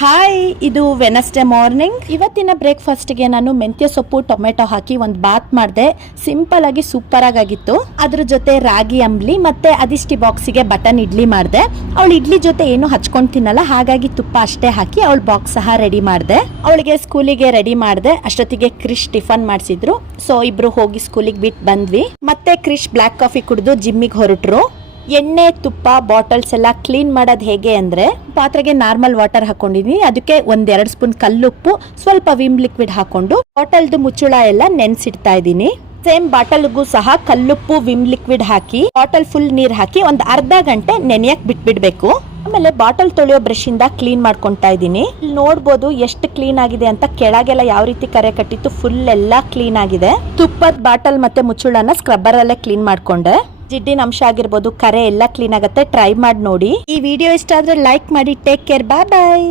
Hi, ಇದು Wednesday morning. ಇವತ್ತಿನ ಬ್ರೇಕ್ಫಾಸ್ಟ್ಗೆ ನಾನು ಮೆಂತ್ಯ ಸೊಪ್ಪು ಟೊಮೆಟೊ ಹಾಕಿ ಒಂದು ಬಾತ್ ಮಾಡಿದೆ. ಸಿಂಪಲ್ ಆಗಿ ಸೂಪರ್ ಆಗಿತ್ತು. ಅದ್ರ ಜೊತೆ ರಾಗಿ ಅಂಬ್ಲಿ ಮತ್ತೆ ಅದಿಷ್ಟಿ ಬಾಕ್ಸಿಗೆ ಬಟನ್ ಇಡ್ಲಿ ಮಾಡಿದೆ. ಅವಳು ಇಡ್ಲಿ ಜೊತೆ ಏನು ಹಚ್ಕೊಂಡ್ ತಿನ್ನಲ್ಲ, ಹಾಗಾಗಿ ತುಪ್ಪ ಅಷ್ಟೇ ಹಾಕಿ ಅವಳ ಬಾಕ್ಸ್ ಸಹ ರೆಡಿ ಮಾಡಿದೆ. ಅವಳಿಗೆ ಸ್ಕೂಲಿಗೆ ರೆಡಿ ಮಾಡಿದೆ. ಅಷ್ಟೊತ್ತಿಗೆ ಕ್ರಿಶ್ ಟಿಫನ್ ಮಾಡಿಸಿದ್ರು. ಸೊ ಇಬ್ರು ಹೋಗಿ ಸ್ಕೂಲಿಗೆ ಬಿಟ್ಟು ಬಂದ್ವಿ. ಮತ್ತೆ ಕ್ರಿಶ್ ಬ್ಲಾಕ್ ಕಾಫಿ ಕುಡಿದು ಜಿಮ್ಮಿಗೆ ಹೊರಟ್ರು. ಎಣ್ಣೆ ತುಪ್ಪ ಬಾಟಲ್ಸ್ ಎಲ್ಲ ಕ್ಲೀನ್ ಮಾಡೋದು ಹೇಗೆ ಅಂದ್ರೆ, ಪಾತ್ರೆಗೆ ನಾರ್ಮಲ್ ವಾಟರ್ ಹಾಕೊಂಡಿದೀನಿ. ಅದಕ್ಕೆ 1-2 ಸ್ಪೂನ್ ಕಲ್ಲುಪ್ಪು, ಸ್ವಲ್ಪ ವಿಮ್ ಲಿಕ್ವಿಡ್ ಹಾಕೊಂಡು ಬಾಟಲ್ದು ಮುಚ್ಚುಳ ಎಲ್ಲ ನೆನ್ಸಿಡ್ತಾ ಇದ್ದೀನಿ. ಸೇಮ್ ಬಾಟಲ್ಗೂ ಸಹ ಕಲ್ಲುಪ್ಪು ವಿಮ್ ಲಿಕ್ವಿಡ್ ಹಾಕಿ ಬಾಟಲ್ ಫುಲ್ ನೀರ್ ಹಾಕಿ ಒಂದು ಅರ್ಧ ಗಂಟೆ ನೆನೆಯಕ್ ಬಿಟ್ಬಿಡ್ಬೇಕು. ಆಮೇಲೆ ಬಾಟಲ್ ತೊಳೆಯೋ ಬ್ರಷ್ ಇಂದ ಕ್ಲೀನ್ ಮಾಡ್ಕೊಂತಾ ಇದ್ದೀನಿ. ಇಲ್ಲಿ ನೋಡ್ಬೋದು ಎಷ್ಟು ಕ್ಲೀನ್ ಆಗಿದೆ ಅಂತ. ಕೆಳಗೆಲ್ಲ ಯಾವ ರೀತಿ ಕರೆ ಕಟ್ಟಿತ್ತು, ಫುಲ್ ಎಲ್ಲ ಕ್ಲೀನ್ ಆಗಿದೆ. ತುಪ್ಪದ ಬಾಟಲ್ ಮತ್ತೆ ಮುಚ್ಚುಳನ ಸ್ಕ್ರಬ್ಬರ್ ಅಲ್ಲೇ ಕ್ಲೀನ್ ಮಾಡ್ಕೊಂಡೆ. ಜಿಡ್ಡಿನ ಅಂಶ ಆಗಿರ್ಬೋದು, ಕರೆ ಎಲ್ಲ ಕ್ಲೀನ್ ಆಗುತ್ತೆ. ಟ್ರೈ ಮಾಡಿ ನೋಡಿ. ಈ ವಿಡಿಯೋ ಇಷ್ಟ ಆದ್ರೆ ಲೈಕ್ ಮಾಡಿ. ಟೇಕ್ ಕೇರ್, ಬಾಯ್ ಬಾಯ್.